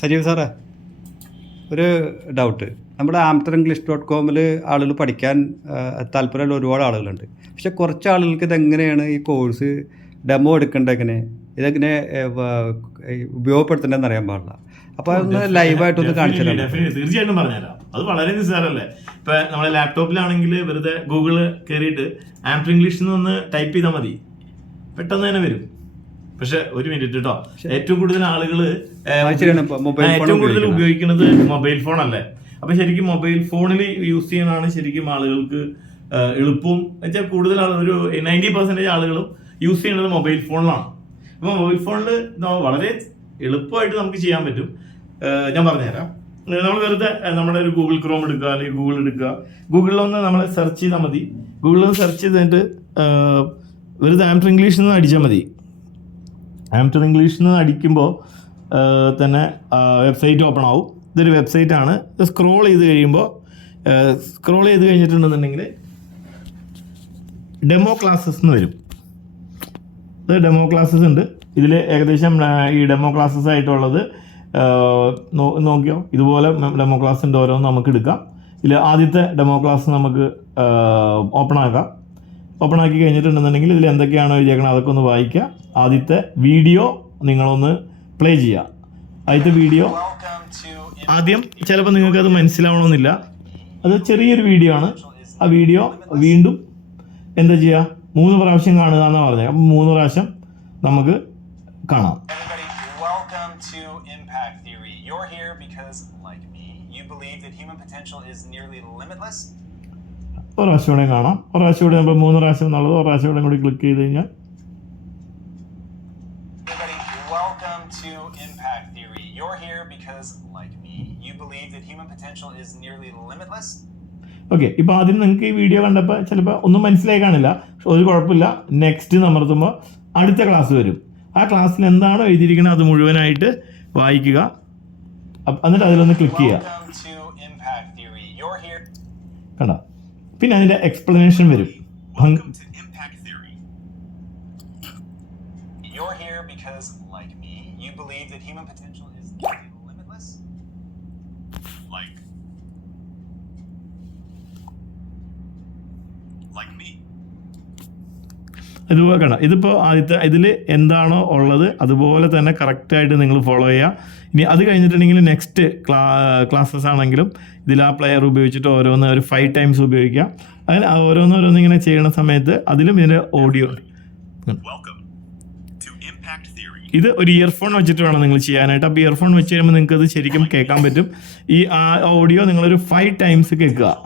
സജീവ് സാറേ, ഒരു ഡൗട്ട്. നമ്മുടെ amteringlish.com ആളുകൾ പഠിക്കാൻ താല്പര്യമുള്ള ഒരുപാട് ആളുകളുണ്ട്. പക്ഷെ കുറച്ച് ആളുകൾക്ക് ഇതെങ്ങനെയാണ് ഈ കോഴ്സ് ഡെമോ എടുക്കേണ്ടത്, ഇതെങ്ങനെ ഉപയോഗപ്പെടുത്തേണ്ടതെന്ന് അറിയാൻ പാടില്ല. അപ്പോൾ അതൊന്ന് ലൈവായിട്ടൊന്ന് കാണിച്ചു തരാം. തീർച്ചയായിട്ടും പറഞ്ഞുതരാം. അത് വളരെ നിസ്സാരമല്ലേ. ഇപ്പൊ നമ്മുടെ ലാപ്ടോപ്പിലാണെങ്കിൽ വെറുതെ ഗൂഗിള് കയറിയിട്ട് ആംപ്റ്റർ ഇംഗ്ലീഷ് ഒന്ന് ടൈപ്പ് ചെയ്താൽ മതി, പെട്ടെന്ന് തന്നെ വരും. പക്ഷെ ഒരു മിനിറ്റ് കേട്ടോ, ഏറ്റവും കൂടുതൽ ആളുകൾ ഏറ്റവും കൂടുതൽ ഉപയോഗിക്കുന്നത് മൊബൈൽ ഫോൺ അല്ലേ. അപ്പൊ ശരിക്കും മൊബൈൽ ഫോണിൽ യൂസ് ചെയ്യാനാണ് ശരിക്കും ആളുകൾക്ക് എളുപ്പവും. വെച്ചാൽ കൂടുതൽ ഒരു 90% ആളുകളും യൂസ് ചെയ്യുന്നത് മൊബൈൽ ഫോണിലാണ്. അപ്പൊ മൊബൈൽ ഫോണിൽ വളരെ എളുപ്പമായിട്ട് നമുക്ക് ചെയ്യാൻ പറ്റും. ഞാൻ പറഞ്ഞുതരാം. നമ്മൾ വെറുതെ നമ്മുടെ ഒരു ഗൂഗിൾ ക്രോം എടുക്കുക, അല്ലെങ്കിൽ ഗൂഗിൾ എടുക്കുക. ഗൂഗിളിലൊന്ന് നമ്മൾ സെർച്ച് ചെയ്താൽ മതി. ഗൂഗിളിൽ സെർച്ച് ചെയ്തിട്ട് വെറുതെ ആംപ്റ്റർ ഇംഗ്ലീഷ് എന്ന് അടിച്ചാൽ മതി. ആംപ്റ്റർ ഇംഗ്ലീഷ് എന്ന് അടിക്കുമ്പോൾ തന്നെ വെബ്സൈറ്റ് ഓപ്പൺ ആവും. ഇതൊരു വെബ്സൈറ്റാണ്. സ്ക്രോൾ ചെയ്ത് കഴിഞ്ഞിട്ടുണ്ടെന്നുണ്ടെങ്കിൽ ഡെമോ ക്ലാസ്സസ് എന്ന് വരും. ഇത് ഡെമോ ക്ലാസ്സസ് ഉണ്ട്. ഇതിൽ ഏകദേശം ഈ ഡെമോ ക്ലാസ്സസ് ആയിട്ടുള്ളത് നോക്കിയോ, ഇതുപോലെ ഡെമോ ക്ലാസ് ഉണ്ട്. ഓരോന്ന് നമുക്ക് എടുക്കാം. ഇതിൽ ആദ്യത്തെ ഡെമോ ക്ലാസ് നമുക്ക് ഓപ്പൺ ആക്കി കഴിഞ്ഞിട്ടുണ്ടെന്നുണ്ടെങ്കിൽ ഇതിൽ എന്തൊക്കെയാണോ എഴുതിയേക്കണം അതൊക്കെ ഒന്ന് വായിക്കുക. ആദ്യത്തെ വീഡിയോ നിങ്ങളൊന്ന് പ്ലേ ചെയ്യുക. ആദ്യത്തെ വീഡിയോ ആദ്യം ചിലപ്പോൾ നിങ്ങൾക്കത് മനസ്സിലാവണമെന്നില്ല. അത് ചെറിയൊരു വീഡിയോ ആണ്. ആ വീഡിയോ വീണ്ടും എന്താ ചെയ്യുക, 3 പ്രാവശ്യം കാണുക എന്നാണ് പറഞ്ഞത്. അപ്പം 3 പ്രാവശ്യം നമുക്ക് കാണാം. ഒരു പ്രാവശ്യം കൂടെ കാണാം. ഒരു പ്രാവശ്യം കൂടെ നമ്മൾ 3 പ്രാവശ്യം എന്നുള്ളത് ഒരു പ്രാവശ്യം കൂടെ കൂടി ക്ലിക്ക് ചെയ്ത് കഴിഞ്ഞാൽ ഓക്കെ. ഇപ്പോൾ ആദ്യം നിങ്ങൾക്ക് ഈ വീഡിയോ കണ്ടപ്പോൾ ചിലപ്പോൾ ഒന്നും മനസ്സിലായി കാണില്ല. ഒരു കുഴപ്പമില്ല. നെക്സ്റ്റ് അമർത്തുമ്പോൾ അടുത്ത ക്ലാസ് വരും. ആ ക്ലാസ്സിൽ എന്താണോ എഴുതിയിരിക്കുന്നത് അത് മുഴുവനായിട്ട് വായിക്കുക. എന്നിട്ട് അതിലൊന്ന് ക്ലിക്ക് ചെയ്യുക. കണ്ടോ, പിന്നെ അതിൻ്റെ എക്സ്പ്ലനേഷൻ വരും. ഇതുപോലെ കാണാം. ഇതിപ്പോൾ ആദ്യത്തെ ഇതിൽ എന്താണോ ഉള്ളത് അതുപോലെ തന്നെ കറക്റ്റായിട്ട് നിങ്ങൾ ഫോളോ ചെയ്യുക. ഇനി അത് കഴിഞ്ഞിട്ടുണ്ടെങ്കിൽ നെക്സ്റ്റ് ക്ലാസ്സസ് ആണെങ്കിലും ഇതിൽ ആ പ്ലെയർ ഉപയോഗിച്ചിട്ട് ഓരോന്ന് ഒരു 5 times ഉപയോഗിക്കുക. അങ്ങനെ ഓരോന്ന് ഇങ്ങനെ ചെയ്യുന്ന സമയത്ത് അതിലും ഇതിൻ്റെ ഓഡിയോ. ഇത് ഒരു ഇയർഫോൺ വെച്ചിട്ട് വേണം നിങ്ങൾ ചെയ്യാനായിട്ട്. അപ്പോൾ ഇയർഫോൺ വെച്ച് കഴിയുമ്പോൾ നിങ്ങൾക്ക് അത് ശരിക്കും കേൾക്കാൻ പറ്റും. ഈ ഓഡിയോ നിങ്ങളൊരു 5 times കേൾക്കുക.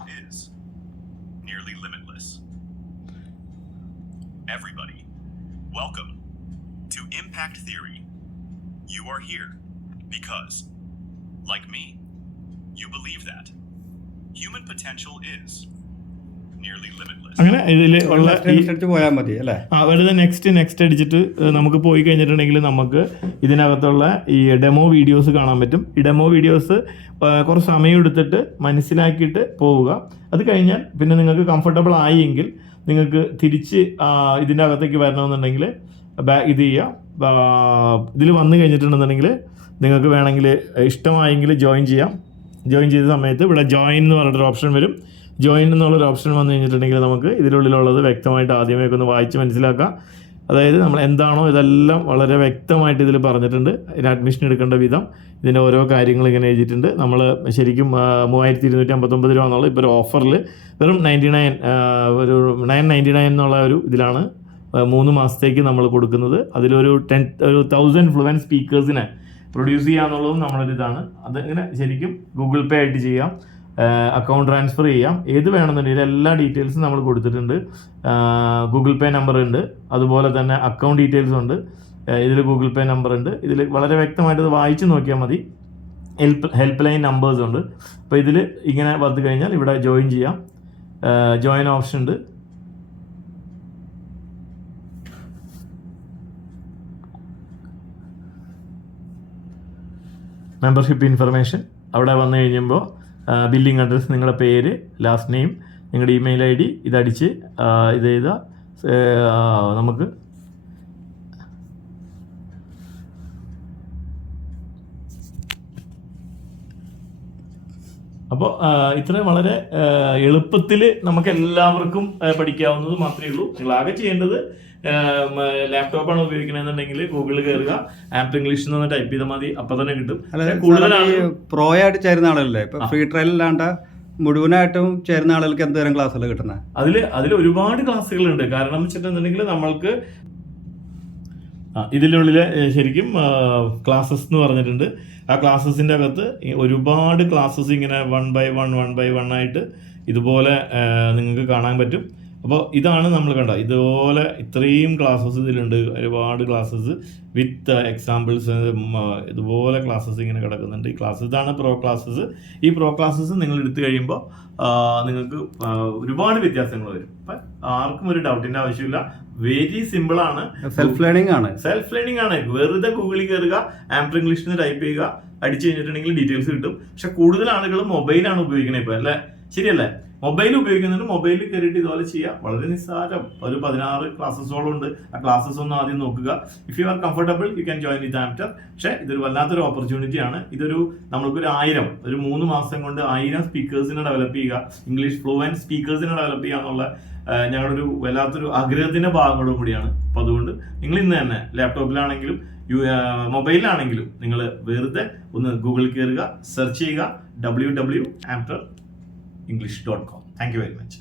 Everybody, welcome to Impact Theory. You are here because, like me, you believe that human potential is nearly limitless. അങ്ങനെ ഇതിൽ ഉള്ള പോയാൽ മതി അല്ലേ. വെറുതെ നെക്സ്റ്റ് അടിച്ചിട്ട് നമുക്ക് പോയി കഴിഞ്ഞിട്ടുണ്ടെങ്കിൽ നമുക്ക് ഇതിനകത്തുള്ള ഈ ഡെമോ വീഡിയോസ് കാണാൻ പറ്റും. ഈ ഡെമോ വീഡിയോസ് കുറച്ച് സമയം എടുത്തിട്ട് മനസ്സിലാക്കിയിട്ട് പോവുക. അത് കഴിഞ്ഞാൽ പിന്നെ നിങ്ങൾക്ക് കംഫർട്ടബിൾ ആയെങ്കിൽ നിങ്ങൾക്ക് തിരിച്ച് ഇതിൻ്റെ അകത്തേക്ക് വരണമെന്നുണ്ടെങ്കിൽ ഇത് ചെയ്യുക. ഇതിൽ വന്നു കഴിഞ്ഞിട്ടുണ്ടെന്നുണ്ടെങ്കിൽ നിങ്ങൾക്ക് വേണമെങ്കിൽ ഇഷ്ടമായെങ്കിൽ ജോയിൻ ചെയ്യാം. ജോയിൻ ചെയ്ത സമയത്ത് ഇവിടെ ജോയിൻ എന്ന് പറഞ്ഞിട്ടൊരു ഓപ്ഷൻ വരും. ജോയിൻ എന്നുള്ളൊരു ഓപ്ഷൻ വന്നു കഴിഞ്ഞിട്ടുണ്ടെങ്കിൽ നമുക്ക് ഇതിനുള്ളിലുള്ളത് വ്യക്തമായിട്ട് ആദ്യമേ ഒന്ന് വായിച്ച് മനസ്സിലാക്കാം. അതായത് നമ്മൾ എന്താണോ ഇതെല്ലാം വളരെ വ്യക്തമായിട്ട് ഇതിൽ പറഞ്ഞിട്ടുണ്ട്. ഇതിന് അഡ്മിഷൻ എടുക്കേണ്ട വിധം, ഇതിൻ്റെ ഓരോ കാര്യങ്ങൾ ഇങ്ങനെ എഴുതിയിട്ടുണ്ട്. നമ്മൾ ശരിക്കും 3259 രൂപ എന്നുള്ള ഇപ്പോൾ ഒരു ഓഫറിൽ വെറും 999 എന്നുള്ള ഒരു ഇതിലാണ് 3 മാസത്തേക്ക് നമ്മൾ കൊടുക്കുന്നത്. അതിലൊരു 1000 ഫ്ലുവൻറ്റ് സ്പീക്കേഴ്സിനെ പ്രൊഡ്യൂസ് ചെയ്യുക എന്നുള്ളതും നമ്മളൊരിതാണ്. അതിങ്ങനെ ശരിക്കും ഗൂഗിൾ പേ ആയിട്ട് ചെയ്യാം, അക്കൗണ്ട് ട്രാൻസ്ഫർ ചെയ്യാം, ഏത് വേണമെന്നുണ്ടെങ്കിൽ എല്ലാ ഡീറ്റെയിൽസും നമ്മൾ കൊടുത്തിട്ടുണ്ട്. ഗൂഗിൾ പേ നമ്പർ ഉണ്ട്, അതുപോലെ തന്നെ അക്കൗണ്ട് ഡീറ്റെയിൽസും ഉണ്ട്. ഇതിൽ ഗൂഗിൾ പേ നമ്പർ ഉണ്ട്. ഇതിൽ വളരെ വ്യക്തമായിട്ട് ഇത് വായിച്ച് നോക്കിയാൽ മതി. ഹെൽപ്പ് ലൈൻ നമ്പേഴ്സ് ഉണ്ട്. അപ്പോൾ ഇതിൽ ഇങ്ങനെ വന്നു കഴിഞ്ഞാൽ ഇവിടെ ജോയിൻ ചെയ്യാം. ജോയിൻ ഓപ്ഷൻ ഉണ്ട്. മെമ്പർഷിപ്പ് ഇൻഫർമേഷൻ അവിടെ വന്നു കഴിയുമ്പോൾ ബില്ലിംഗ് അഡ്രസ്സ്, നിങ്ങളുടെ പേര്, ലാസ്റ്റ് നെയിം, നിങ്ങളുടെ ഇമെയിൽ ID ഇതടിച്ച് ഇത് ചെയ്താൽ നമുക്ക് അപ്പോൾ ഇത്ര വളരെ എളുപ്പത്തിൽ നമുക്ക് എല്ലാവർക്കും പഠിക്കാവുന്നത് മാത്രമേ ഉള്ളൂ. നിങ്ങൾ ആകെ ചെയ്യേണ്ടത് ലാപ്ടോപ്പാണ് ഉപയോഗിക്കണമെന്നുണ്ടെങ്കിൽ ഗൂഗിളിൽ കയറുക, ആംപ്റ്റ് ഇംഗ്ലീഷ് എന്ന് ടൈപ്പ് ചെയ്താൽ മതി, അപ്പൊ തന്നെ കിട്ടും. കൂടുതലാണ് പ്രോ ആയിട്ട് ചേരുന്ന ആളല്ലേ, ഇപ്പൊ ഫ്രീ ട്രയൽ അല്ലാണ്ട് മുഴുവനായിട്ടും ചേരുന്ന ആളുകൾക്ക് എന്തുതരം ക്ലാസ്സുകൾ കിട്ടുന്നത്? അതിൽ ഒരുപാട് ക്ലാസ്സുകളുണ്ട്. കാരണം എന്ന് വെച്ചിട്ടുണ്ടെങ്കിൽ നമ്മൾക്ക് ഇതിനുള്ളിൽ ശരിക്കും ക്ലാസ്സസ് എന്ന് പറഞ്ഞിട്ടുണ്ട്. ആ ക്ലാസ്സസിൻ്റെ അകത്ത് ഒരുപാട് ക്ലാസ്സസ് ഇങ്ങനെ 1 by 1 ആയിട്ട് ഇതുപോലെ നിങ്ങൾക്ക് കാണാൻ പറ്റും. അപ്പോൾ ഇതാണ് നമ്മൾ കണ്ട ഇതുപോലെ ഇത്രയും ക്ലാസ്സസ് ഇതിലുണ്ട്, ഒരുപാട് ക്ലാസ്സസ് വിത്ത് എക്സാമ്പിൾസ്, ഇതുപോലെ ക്ലാസ്സസ് ഇങ്ങനെ കിടക്കുന്നുണ്ട്. ഈ ക്ലാസ്സസ് ഇതാണ് പ്രോ ക്ലാസ്സസ്. ഈ പ്രോ ക്ലാസ്സസ് നിങ്ങൾ എടുത്തു കഴിയുമ്പോൾ നിങ്ങൾക്ക് ഒരുപാട് വ്യത്യാസങ്ങൾ വരും. അപ്പം ആർക്കും ഒരു ഡൗട്ടിൻ്റെ ആവശ്യമില്ല. വെരി സിമ്പിൾ ആണ്, സെൽഫ് ലേണിംഗ് ആണ്. വെറുതെ ഗൂഗിളിൽ കയറുക, ആംപ്റ്റ് ഇംഗ്ലീഷ് എന്ന് ടൈപ്പ് ചെയ്യുക, അടിച്ചു കഴിഞ്ഞിട്ടുണ്ടെങ്കിൽ ഡീറ്റെയിൽസ് കിട്ടും. പക്ഷെ കൂടുതൽ ആളുകൾ മൊബൈലാണ് ഉപയോഗിക്കുന്നത് ഇപ്പോൾ, അല്ലേ? ശരിയല്ലേ? മൊബൈൽ ഉപയോഗിക്കുന്നുണ്ട്. മൊബൈലിൽ കയറിയിട്ട് ഇതുപോലെ ചെയ്യുക. വളരെ നിസ്സാരം. ഒരു 16 ക്ലാസ്സസോളം ഉണ്ട്. ആ ക്ലാസ്സസ് ഒന്ന് ആദ്യം നോക്കുക. If you are comfortable you can join with ആംപ്റ്റർ. പക്ഷേ ഇതൊരു വല്ലാത്തൊരു ഓപ്പർച്യൂണിറ്റി ആണ്. നമ്മൾക്കൊരു 3 മാസം കൊണ്ട് 1000 സ്പീക്കേഴ്സിനെ ഡെവലപ്പ് ചെയ്യുക, ഇംഗ്ലീഷ് ഫ്ലുവൻറ്റ് സ്പീക്കേഴ്സിനെ ഡെവലപ്പ് ചെയ്യുക എന്നുള്ള ഞങ്ങളുടെ വല്ലാത്തൊരു ആഗ്രഹത്തിന്റെ ഭാഗങ്ങളും കൂടിയാണ്. അപ്പം അതുകൊണ്ട് നിങ്ങൾ ഇന്ന് തന്നെ ലാപ്ടോപ്പിലാണെങ്കിലും മൊബൈലിലാണെങ്കിലും നിങ്ങൾ വെറുതെ ഒന്ന് ഗൂഗിളിൽ കയറുക, സെർച്ച് ചെയ്യുക www.ampterenglish.com. Thank you very much.